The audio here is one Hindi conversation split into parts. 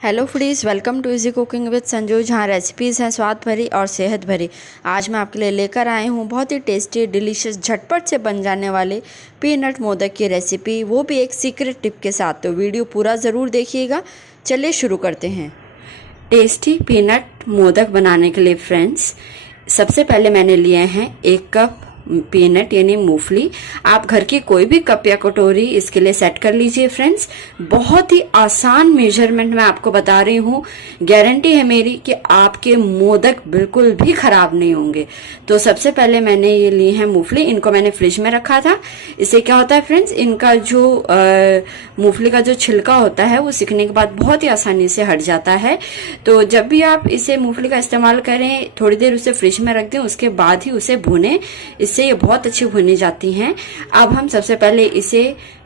Hello foodies, welcome to easy cooking with Sanju. जहाँ रेसिपीज़ हैं स्वाद भरी और सेहत भरी। आज मैं आपके लिए लेकर आई हूँ बहुत ही टेस्टी, डिलीशियस, झटपट से बन जाने वाले पीनट मोदक की रेसिपी, वो भी एक सीक्रेट टिप के साथ। तो वीडियो पूरा ज़रूर देखिएगा। चलिए शुरू करते हैं। टेस्टी पीनट मोदक बनाने के लिए फ्रेंड्स, सबसे पहले मैंने लिए हैं 1 कप पीनट यानी मूंगफली। आप घर की कोई भी कप या कटोरी इसके लिए सेट कर लीजिए फ्रेंड्स। बहुत ही आसान मेजरमेंट मैं आपको बता रही हूँ। गारंटी है मेरी कि आपके मोदक बिल्कुल भी खराब नहीं होंगे। तो सबसे पहले मैंने ये ली है मूंगफली। इनको मैंने फ्रिज में रखा था। इससे क्या होता है फ्रेंड्स, इनका जो मूंगफली का जो छिलका होता है वो सीखने के बाद बहुत ही आसानी से हट जाता है। तो जब भी आप इसे मूंगफली का इस्तेमाल करें, थोड़ी देर उसे फ्रिज में रख दें, उसके बाद ही उसे भूनें। इससे ये बहुत अच्छी भुनी जाती हैं। अब हम सबसे पहले इसे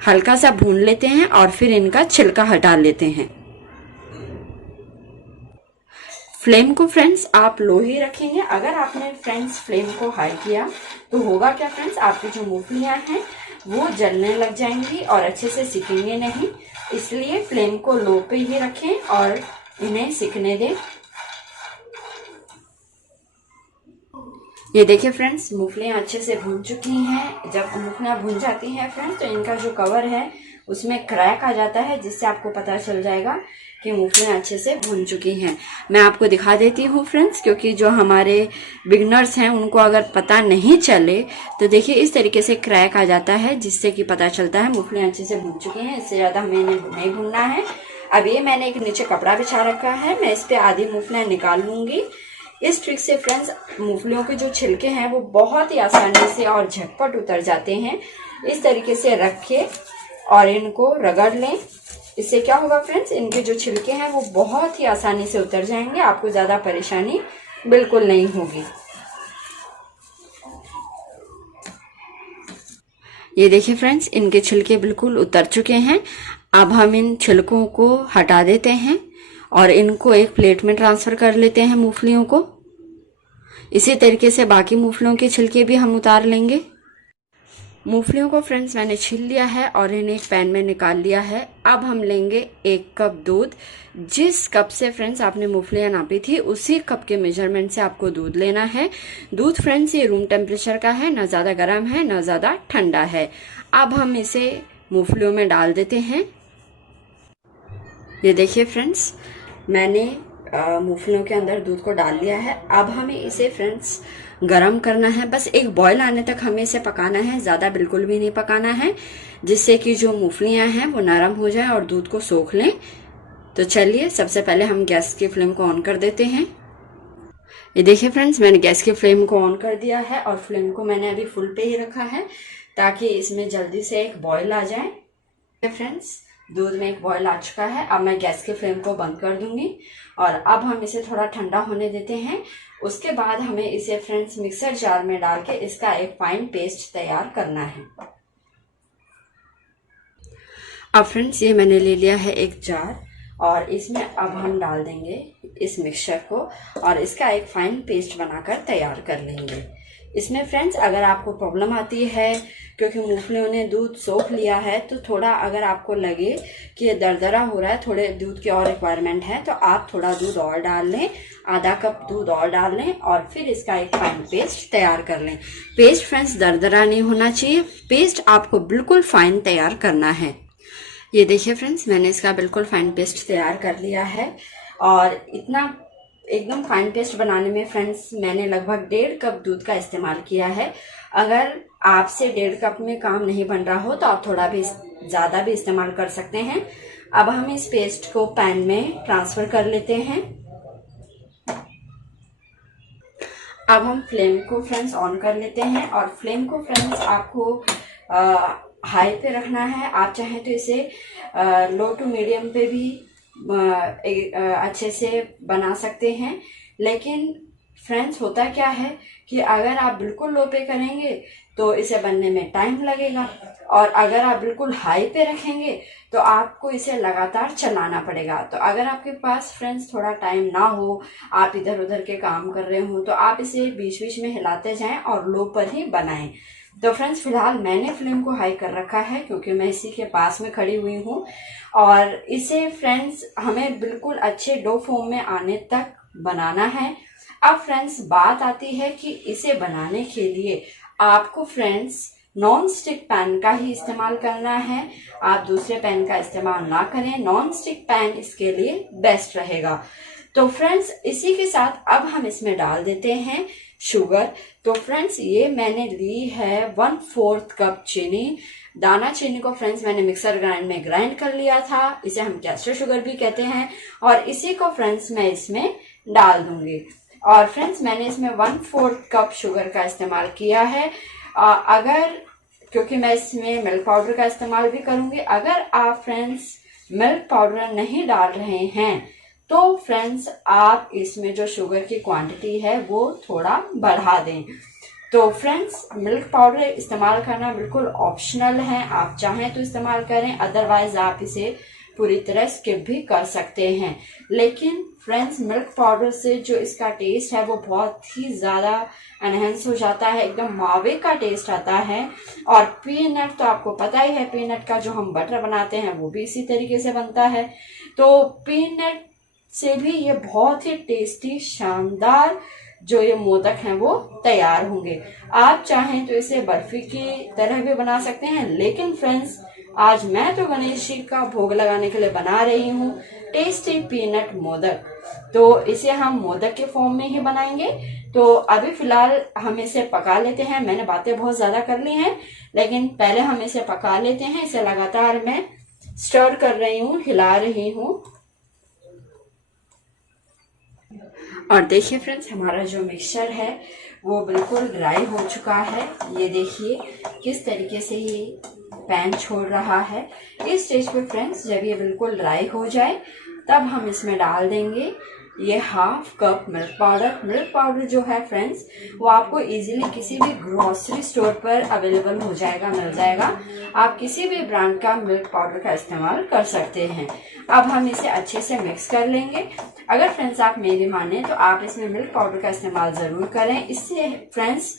हल्का सा भून लेते हैं और फिर इनका छिलका हटा लेते हैं। फ्लेम को फ्रेंड्स आप लो ही रखेंगे। अगर आपने फ्रेंड्स फ्लेम को हाई किया तो होगा क्या फ्रेंड्स, आपकी जो मूंगफलियां हैं वो जलने लग जाएंगी और अच्छे से सिकेंगे नहीं। इसलिए फ्लेम को लो पे ही रखें और इन्हें सिकने दें। ये देखिए फ्रेंड्स, मूंगफलियां अच्छे से भून चुकी हैं। जब मूंगफलियां भून जाती हैं फ्रेंड्स, तो इनका जो कवर है उसमें क्रैक आ जाता है, जिससे आपको पता चल जाएगा कि मूंगफलियां अच्छे से भून चुकी हैं। मैं आपको दिखा देती हूँ फ्रेंड्स, क्योंकि जो हमारे बिगनर्स हैं उनको अगर पता नहीं चले तो देखिए इस तरीके से क्रैक आ जाता है, जिससे कि पता चलता है मूंगफलियां अच्छे से भून चुकी हैं। इससे ज्यादा हमें नहीं भूनना है। अब ये मैंने एक नीचे कपड़ा बिछा रखा है, मैं इस पे आधी मूंगफलियां निकाल लूंगी। इस ट्रिक से फ्रेंड्स मूंगफलियों के जो छिलके हैं वो बहुत ही आसानी से और झटपट उतर जाते हैं। इस तरीके से रख के और इनको रगड़ लें। इससे क्या होगा फ्रेंड्स, इनके जो छिलके हैं वो बहुत ही आसानी से उतर जाएंगे। आपको ज्यादा परेशानी बिल्कुल नहीं होगी। ये देखिए फ्रेंड्स, इनके छिलके बिल्कुल उतर चुके हैं। अब हम इन छिलकों को हटा देते हैं और इनको एक प्लेट में ट्रांसफर कर लेते हैं मूंगफलियों को। इसी तरीके से बाकी मूंगफलियों के छिलके भी हम उतार लेंगे। मूंगफलियों को फ्रेंड्स मैंने छील लिया है और इन्हें एक पैन में निकाल लिया है। अब हम लेंगे 1 कप दूध। जिस कप से फ्रेंड्स आपने मूंगफलियां नापी थी उसी कप के मेजरमेंट से आपको दूध लेना है। दूध फ्रेंड्स ये रूम टेम्परेचर का है, ना ज़्यादा गर्म है ना ज़्यादा ठंडा है। अब हम इसे मूंगफलियों में डाल देते हैं। ये देखिए फ्रेंड्स, मैंने मूंगफलियों के अंदर दूध को डाल लिया है। अब हमें इसे फ्रेंड्स गरम करना है। बस एक बॉयल आने तक हमें इसे पकाना है, ज़्यादा बिल्कुल भी नहीं पकाना है, जिससे कि जो मूंगफलियां हैं वो नरम हो जाए और दूध को सोख लें। तो चलिए सबसे पहले हम गैस की फ्लेम को ऑन कर देते हैं। ये देखिए फ्रेंड्स, मैंने गैस की फ्लेम को ऑन कर दिया है और फ्लेम को मैंने अभी फुल पे ही रखा है, ताकि इसमें जल्दी से एक बॉयल आ जाए। फ्रेंड्स, दूध में एक बॉयल आ चुका है। अब मैं गैस के फ्लेम को बंद कर दूंगी और अब हम इसे थोड़ा ठंडा होने देते हैं। उसके बाद हमें इसे फ्रेंड्स मिक्सर जार में डाल के इसका एक फाइन पेस्ट तैयार करना है। अब फ्रेंड्स ये मैंने ले लिया है एक जार और इसमें अब हम डाल देंगे इस मिक्सचर को और इसका एक फाइन पेस्ट बनाकर तैयार कर लेंगे। इसमें फ्रेंड्स अगर आपको प्रॉब्लम आती है, क्योंकि मूंगफलियों ने दूध सोख लिया है, तो थोड़ा अगर आपको लगे कि ये दरदरा हो रहा है, थोड़े दूध की और रिक्वायरमेंट है, तो आप थोड़ा दूध और डाल लें, आधा कप दूध और डाल लें और फिर इसका एक फाइन पेस्ट तैयार कर लें। पेस्ट फ्रेंड्स दरदरा नहीं होना चाहिए, पेस्ट आपको बिल्कुल फाइन तैयार करना है। ये देखिए फ्रेंड्स, मैंने इसका बिल्कुल फाइन पेस्ट तैयार कर लिया है और इतना एकदम फाइन पेस्ट बनाने में फ्रेंड्स मैंने लगभग 1.5 कप दूध का इस्तेमाल किया है। अगर आपसे 1.5 कप में काम नहीं बन रहा हो तो आप थोड़ा भी ज़्यादा भी इस्तेमाल कर सकते हैं। अब हम इस पेस्ट को पैन में ट्रांसफ़र कर लेते हैं। अब हम फ्लेम को फ्रेंड्स ऑन कर लेते हैं और फ्लेम को फ्रेंड्स आपको हाई पे रखना है। आप चाहें तो इसे लो टू मीडियम पे भी अच्छे से बना सकते हैं। लेकिन फ्रेंड्स होता क्या है कि अगर आप बिल्कुल लो पे करेंगे तो इसे बनने में टाइम लगेगा, और अगर आप बिल्कुल हाई पे रखेंगे तो आपको इसे लगातार चलाना पड़ेगा। तो अगर आपके पास फ्रेंड्स थोड़ा टाइम ना हो, आप इधर उधर के काम कर रहे हो, तो आप इसे बीच बीच में हिलाते जाएं और लो पर ही बनाएं। तो फ्रेंड्स फिलहाल मैंने फ्लेम को हाई कर रखा है क्योंकि मैं इसी के पास में खड़ी हुई हूँ। और इसे फ्रेंड्स हमें बिल्कुल अच्छे डो फॉर्म में आने तक बनाना है। अब फ्रेंड्स बात आती है कि इसे बनाने के लिए आपको फ्रेंड्स नॉन स्टिक पैन का ही इस्तेमाल करना है। आप दूसरे पैन का इस्तेमाल ना करें, नॉन स्टिक पैन इसके लिए बेस्ट रहेगा। तो फ्रेंड्स इसी के साथ अब हम इसमें डाल देते हैं शुगर। तो फ्रेंड्स ये मैंने ली है 1/4 कप चीनी। दाना चीनी को फ्रेंड्स मैंने मिक्सर ग्राइंड में ग्राइंड कर लिया था, इसे हम कैस्टर शुगर भी कहते हैं। और इसी को फ्रेंड्स मैं इसमें डाल दूंगी। और फ्रेंड्स मैंने इसमें 1/4 कप शुगर का इस्तेमाल किया है। क्योंकि मैं इसमें मिल्क पाउडर का इस्तेमाल भी करूंगी। अगर आप फ्रेंड्स मिल्क पाउडर नहीं डाल रहे हैं तो फ्रेंड्स आप इसमें जो शुगर की क्वांटिटी है वो थोड़ा बढ़ा दें। तो फ्रेंड्स मिल्क पाउडर इस्तेमाल करना बिल्कुल ऑप्शनल है, आप चाहें तो इस्तेमाल करें, अदरवाइज आप इसे पूरी तरह स्किप भी कर सकते हैं। लेकिन फ्रेंड्स मिल्क पाउडर से जो इसका टेस्ट है वो बहुत ही ज़्यादा एनहेंस हो जाता है, एकदम मावे का टेस्ट आता है। और पीनट तो आपको पता ही है, पीनट का जो हम बटर बनाते हैं वो भी इसी तरीके से बनता है। तो पीनट से भी ये बहुत ही टेस्टी शानदार जो ये मोदक हैं वो तैयार होंगे। आप चाहें तो इसे बर्फी की तरह भी बना सकते हैं, लेकिन फ्रेंड्स आज मैं तो गणेश जी का भोग लगाने के लिए बना रही हूँ टेस्टी पीनट मोदक। तो इसे हम मोदक के फॉर्म में ही बनाएंगे। तो अभी फिलहाल हम इसे पका लेते हैं। मैंने बातें बहुत ज्यादा कर ली हैं, लेकिन पहले हम इसे पका लेते हैं। इसे लगातार मैं स्टर कर रही हूँ, हिला रही हूँ। और देखिए फ्रेंड्स हमारा जो मिक्सचर है वो बिल्कुल ड्राई हो चुका है। ये देखिए किस तरीके से ये पैन छोड़ रहा है। इस स्टेज पे फ्रेंड्स जब ये बिल्कुल ड्राई हो जाए तब हम इसमें डाल देंगे ये 1/2 cup milk powder. Milk powder जो है फ्रेंड्स वो आपको इजीली किसी भी ग्रोसरी स्टोर पर अवेलेबल हो जाएगा, मिल जाएगा। आप किसी भी ब्रांड का मिल्क पाउडर का इस्तेमाल कर सकते हैं। अब हम इसे अच्छे से मिक्स कर लेंगे। अगर फ्रेंड्स आप मेरी माने तो आप इसमें मिल्क पाउडर का इस्तेमाल जरूर करें। इससे फ्रेंड्स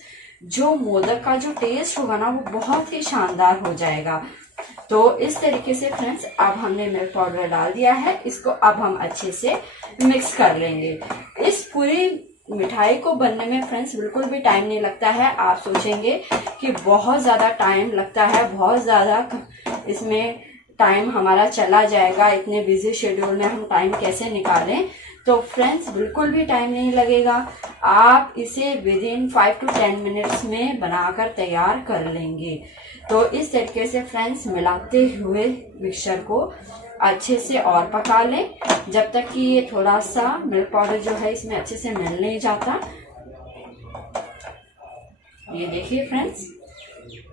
जो मोदक का जो टेस्ट होगा ना वो बहुत ही शानदार हो जाएगा। तो इस तरीके से फ्रेंड्स अब हमने मिल्क पाउडर डाल दिया है, इसको अब हम अच्छे से मिक्स कर लेंगे। इस पूरी मिठाई को बनने में फ्रेंड्स बिल्कुल भी टाइम नहीं लगता है। आप सोचेंगे कि बहुत ज्यादा टाइम लगता है, बहुत ज्यादा इसमें टाइम हमारा चला जाएगा, इतने बिजी शेड्यूल में हम टाइम कैसे निकालें। तो फ्रेंड्स बिल्कुल भी टाइम नहीं लगेगा। आप इसे विदिन 5 to 10 मिनट्स में बनाकर तैयार कर लेंगे। तो इस तरीके से फ्रेंड्स मिलाते हुए मिक्सचर को अच्छे से और पका लें जब तक कि ये थोड़ा सा मिल्क पाउडर जो है इसमें अच्छे से मिल नहीं जाता। ये देखिए फ्रेंड्स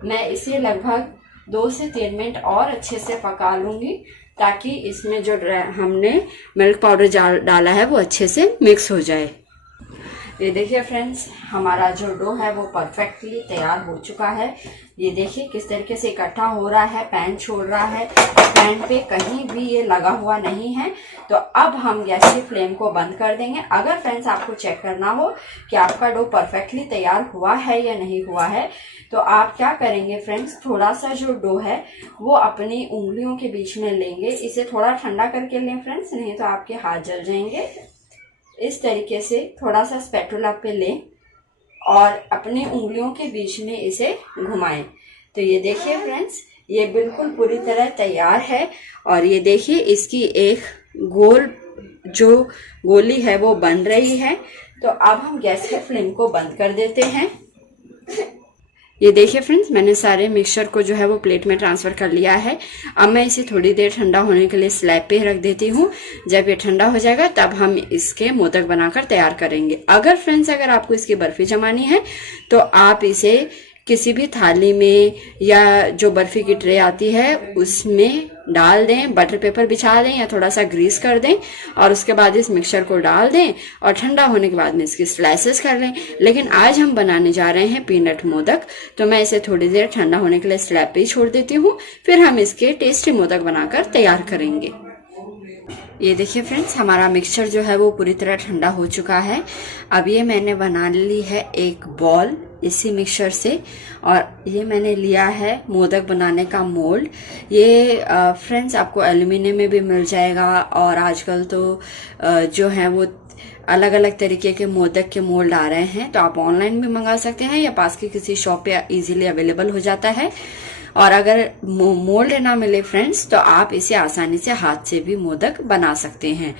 मैं इसे लगभग 2 से 3 मिनट और अच्छे से पका लूंगी ताकि इसमें जो हमने मिल्क पाउडर डाला है वो अच्छे से मिक्स हो जाए। ये देखिए फ्रेंड्स हमारा जो डो है वो परफेक्टली तैयार हो चुका है। ये देखिए किस तरीके से इकट्ठा हो रहा है, पैन छोड़ रहा है, पैन पे कहीं भी ये लगा हुआ नहीं है। तो अब हम गैस की फ्लेम को बंद कर देंगे। अगर फ्रेंड्स आपको चेक करना हो कि आपका डो परफेक्टली तैयार हुआ है या नहीं हुआ है तो आप क्या करेंगे फ्रेंड्स, थोड़ा सा जो डो है वो अपनी उंगलियों के बीच में लेंगे। इसे थोड़ा ठंडा करके लें फ्रेंड्स, नहीं तो आपके हाथ जल जाएंगे। इस तरीके से थोड़ा सा स्पैटुला पे लें और अपनी उंगलियों के बीच में इसे घुमाएं। तो ये देखिए फ्रेंड्स ये बिल्कुल पूरी तरह तैयार है। और ये देखिए इसकी एक गोल जो गोली है वो बन रही है। तो अब हम गैस के फ्लेम को बंद कर देते हैं। ये देखिए फ्रेंड्स मैंने सारे मिक्सचर को जो है वो प्लेट में ट्रांसफर कर लिया है। अब मैं इसे थोड़ी देर ठंडा होने के लिए स्लैब पे रख देती हूँ। जब ये ठंडा हो जाएगा तब हम इसके मोदक बनाकर तैयार करेंगे। अगर आपको इसकी बर्फी जमानी है तो आप इसे किसी भी थाली में या जो बर्फी की ट्रे आती है उसमें डाल दें, बटर पेपर बिछा दें या थोड़ा सा ग्रीस कर दें और उसके बाद इस मिक्सचर को डाल दें और ठंडा होने के बाद में इसकी स्लाइसेस कर लें। लेकिन आज हम बनाने जा रहे हैं पीनट मोदक, तो मैं इसे थोड़ी देर ठंडा होने के लिए स्लैब पे ही छोड़ देती हूँ। फिर हम इसके टेस्टी मोदक बनाकर तैयार करेंगे। ये देखिए फ्रेंड्स हमारा मिक्सचर जो है वो पूरी तरह ठंडा हो चुका है। अब ये मैंने बना ली है एक बॉल। इसी मिक्सचर से। और ये मैंने लिया है मोदक बनाने का मोल्ड। ये फ्रेंड्स आपको एल्युमिनियम में भी मिल जाएगा, और आजकल तो जो है वो अलग अलग तरीके के मोदक के मोल्ड आ रहे हैं, तो आप ऑनलाइन भी मंगा सकते हैं या पास की किसी शॉप पे इजीली अवेलेबल हो जाता है। और अगर मोल्ड ना मिले फ्रेंड्स तो आप इसे आसानी से हाथ से भी मोदक बना सकते हैं।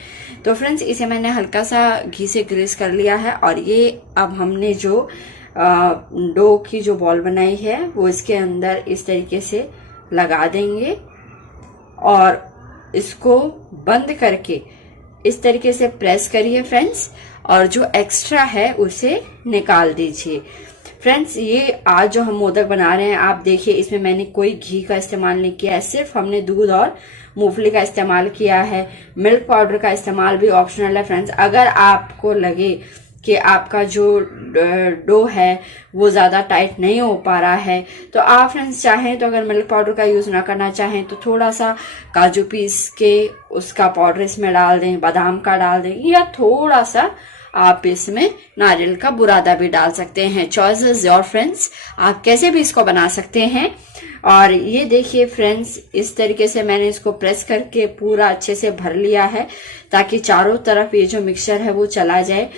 तो फ्रेंड्स इसे मैंने हल्का सा घी से ग्रीस कर लिया है, और ये अब हमने जो डो की जो बॉल बनाई है वो इसके अंदर इस तरीके से लगा देंगे, और इसको बंद करके इस तरीके से प्रेस करिए फ्रेंड्स, और जो एक्स्ट्रा है उसे निकाल दीजिए। फ्रेंड्स ये आज जो हम मोदक बना रहे हैं, आप देखिए इसमें मैंने कोई घी का इस्तेमाल नहीं किया है, सिर्फ हमने दूध और मूंगफली का इस्तेमाल किया है। मिल्क पाउडर का इस्तेमाल भी ऑप्शनल है फ्रेंड्स। अगर आपको लगे कि आपका जो डो है वो ज़्यादा टाइट नहीं हो पा रहा है, तो आप फ्रेंड्स चाहें तो अगर मिल्क पाउडर का यूज़ ना करना चाहें तो थोड़ा सा काजू पीस के उसका पाउडर इसमें डाल दें, बादाम का डाल दें, या थोड़ा सा आप इसमें नारियल का बुरादा भी डाल सकते हैं। चॉइस इज योर फ्रेंड्स, आप कैसे भी इसको बना सकते हैं। और ये देखिए फ्रेंड्स, इस तरीके से मैंने इसको प्रेस करके पूरा अच्छे से भर लिया है, ताकि चारों तरफ ये जो मिक्सचर है वो चला जाए।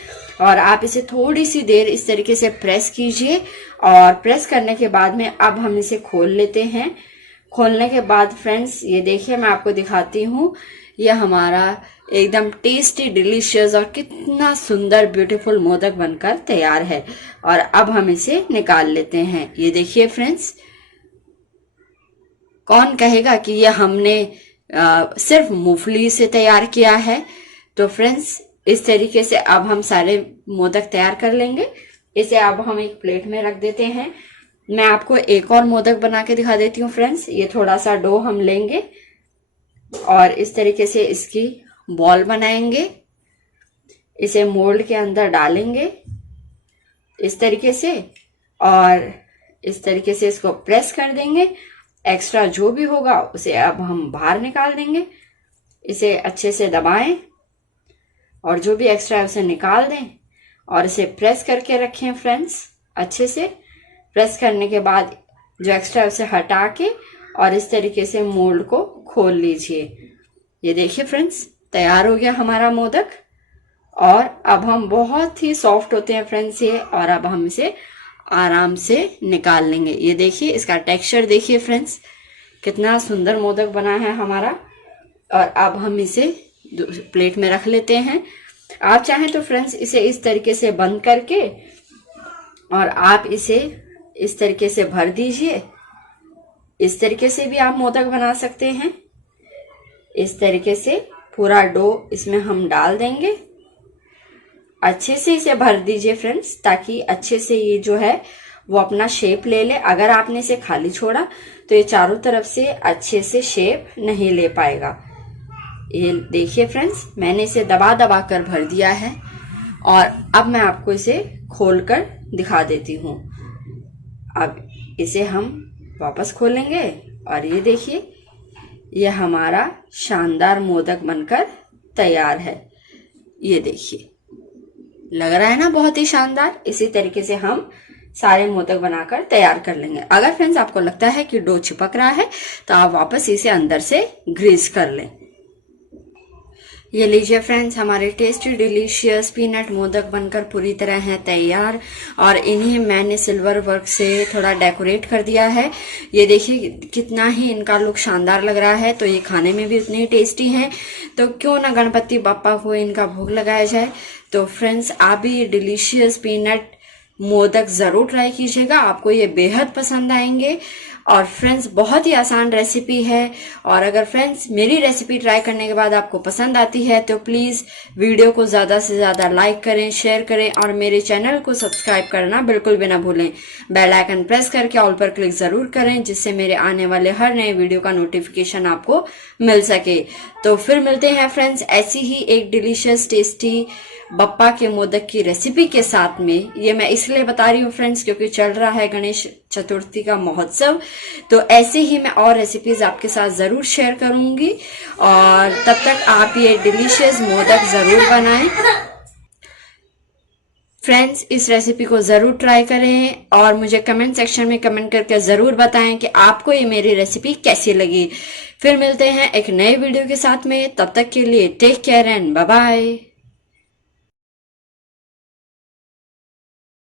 और आप इसे थोड़ी सी देर इस तरीके से प्रेस कीजिए, और प्रेस करने के बाद में अब हम इसे खोल लेते हैं। खोलने के बाद फ्रेंड्स ये देखिए, मैं आपको दिखाती हूँ, ये हमारा एकदम टेस्टी डिलीशियस और कितना सुंदर ब्यूटीफुल मोदक बनकर तैयार है। और अब हम इसे निकाल लेते हैं। ये देखिए फ्रेंड्स, कौन कहेगा कि ये हमने सिर्फ मूंगफली से तैयार किया है। तो फ्रेंड्स इस तरीके से अब हम सारे मोदक तैयार कर लेंगे। इसे अब हम एक प्लेट में रख देते हैं। मैं आपको एक और मोदक बना के दिखा देती हूँ फ्रेंड्स। ये थोड़ा सा डो हम लेंगे और इस तरीके से इसकी बॉल बनाएंगे, इसे मोल्ड के अंदर डालेंगे इस तरीके से, और इस तरीके से इसको प्रेस कर देंगे। एक्स्ट्रा जो भी होगा उसे अब हम बाहर निकाल देंगे। इसे अच्छे से दबाएं और जो भी एक्स्ट्रा है उसे निकाल दें, और इसे प्रेस करके रखें फ्रेंड्स। अच्छे से प्रेस करने के बाद जो एक्स्ट्रा है उसे हटा के और इस तरीके से मोल्ड को खोल लीजिए। ये देखिए फ्रेंड्स, तैयार हो गया हमारा मोदक। और अब हम बहुत ही सॉफ्ट होते हैं फ्रेंड्स ये, और अब हम इसे आराम से निकाल लेंगे। ये देखिए, इसका टेक्सचर देखिए फ्रेंड्स, कितना सुंदर मोदक बना है हमारा। और अब हम इसे प्लेट में रख लेते हैं। आप चाहें तो फ्रेंड्स इसे इस तरीके से बंद करके और आप इसे इस तरीके से भर दीजिए। इस तरीके से भी आप मोदक बना सकते हैं। इस तरीके से पूरा डो इसमें हम डाल देंगे। अच्छे से इसे भर दीजिए फ्रेंड्स, ताकि अच्छे से ये जो है वो अपना शेप ले ले। अगर आपने इसे खाली छोड़ा तो ये चारों तरफ से अच्छे से शेप नहीं ले पाएगा। ये देखिए फ्रेंड्स, मैंने इसे दबा दबा कर भर दिया है, और अब मैं आपको इसे खोलकर दिखा देती हूँ। अब इसे हम वापस खोलेंगे और ये देखिए, ये हमारा शानदार मोदक बनकर तैयार है। ये देखिए, लग रहा है ना बहुत ही शानदार। इसी तरीके से हम सारे मोदक बनाकर तैयार कर लेंगे। अगर फ्रेंड्स आपको लगता है कि डो चिपक रहा है तो आप वापस इसे अंदर से ग्रीस कर लें। ये लीजिए फ्रेंड्स, हमारे टेस्टी डिलीशियस पीनट मोदक बनकर पूरी तरह हैं तैयार, और इन्हें मैंने सिल्वर वर्क से थोड़ा डेकोरेट कर दिया है। ये देखिए कितना ही इनका लुक शानदार लग रहा है। तो ये खाने में भी उतनी ही टेस्टी हैं, तो क्यों ना गणपति बापा को इनका भोग लगाया जाए। तो फ्रेंड्स आप भी ये डिलीशियस पीनट मोदक ज़रूर ट्राई कीजिएगा, आपको ये बेहद पसंद आएंगे। और फ्रेंड्स बहुत ही आसान रेसिपी है, और अगर फ्रेंड्स मेरी रेसिपी ट्राई करने के बाद आपको पसंद आती है तो प्लीज़ वीडियो को ज़्यादा से ज़्यादा लाइक करें, शेयर करें, और मेरे चैनल को सब्सक्राइब करना बिल्कुल भी ना भूलें। बेल आइकन प्रेस करके ऑल पर क्लिक ज़रूर करें, जिससे मेरे आने वाले हर नए वीडियो का नोटिफिकेशन आपको मिल सके। तो फिर मिलते हैं फ्रेंड्स ऐसी ही एक डिलीशियस टेस्टी बप्पा के मोदक की रेसिपी के साथ में। ये मैं इसलिए बता रही हूँ फ्रेंड्स क्योंकि चल रहा है गणेश चतुर्थी का महोत्सव, तो ऐसे ही मैं और रेसिपीज आपके साथ जरूर शेयर करूंगी। और तब तक आप ये डिलीशियस मोदक जरूर बनाएं। फ्रेंड्स, इस रेसिपी को ज़रूर ट्राई करें और मुझे कमेंट सेक्शन में कमेंट करके ज़रूर बताएं कि आपको ये मेरी रेसिपी कैसी लगी। फिर मिलते हैं एक नए वीडियो के साथ में, तब तक के लिए take care and bye bye.